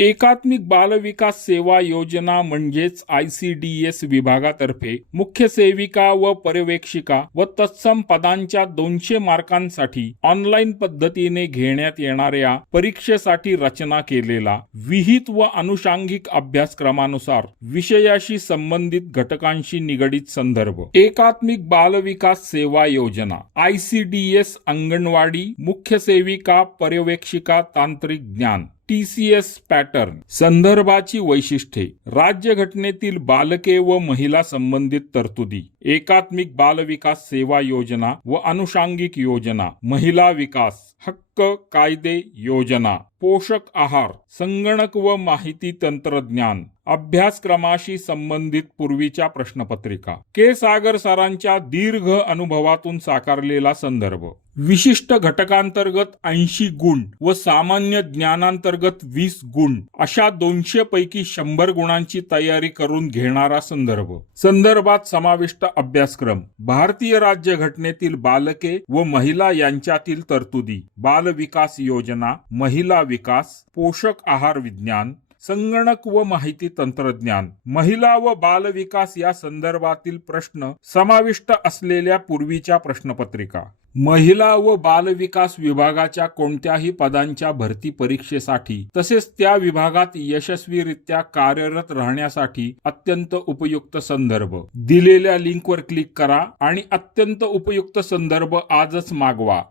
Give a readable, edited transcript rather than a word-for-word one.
एकात्मिक बाल विकास सेवा योजना म्हणजेच ICDS विभागातर्फे मुख्य सेविका व पर्यवेक्षिका व तत्सम पदांच्या 200 मार्कांसाठी ऑनलाईन पद्धतीने घेण्यात येणाऱ्या परीक्षेसाठी रचना केलेला विहित व अनुषंगिक अभ्यासक्रमानुसार विषयाशी संबंधित घटकांशी निगडित संदर्भ एकात्मिक बाल विकास सेवा योजना ICDS अंगणवाडी मुख्य सेविका पर्यवेक्षिका तांत्रिक ज्ञान TCS पॅटर्न संदर्भाची वैशिष्ट्ये राज्यघटनेतील बालके व महिला संबंधित तरतुदी एकात्मिक बाल विकास सेवा योजना व अनुषंगिक योजना महिला विकास हक्क कायदे योजना पोषक आहार संगणक व माहिती तंत्रज्ञान अभ्यासक्रमाशी संबंधित पूर्वीच्या प्रश्नपत्रिका के सागर सरांच्या दीर्घ अनुभवातून साकारलेला संदर्भ विशिष्ट घटकांतर्गत 80 गुण व सामान्य ज्ञानांतर्गत 20 गुण अशा 200 पैकी 100 गुणांची तयारी करून घेणारा संदर्भात समाविष्ट अभ्यासक्रम भारतीय राज्यघटनेतील बालके व महिला यांच्यातील तरतुदी बाल विकास योजना महिला विकास पोषक आहार विज्ञान संगणक व माहिती तंत्रज्ञान महिला व बाल विकास या संदर्भातील प्रश्न समाविष्ट असलेल्या पूर्वीच्या प्रश्नपत्रिका महिला व बाल विकास विभागाच्या कोणत्याही पदांच्या भरती परीक्षेसाठी तसेच त्या विभागात यशस्वीरित्या कार्यरत राहण्यासाठी अत्यंत उपयुक्त संदर्भ दिलेल्या लिंकवर क्लिक करा आणि अत्यंत उपयुक्त संदर्भ आजच मागवा।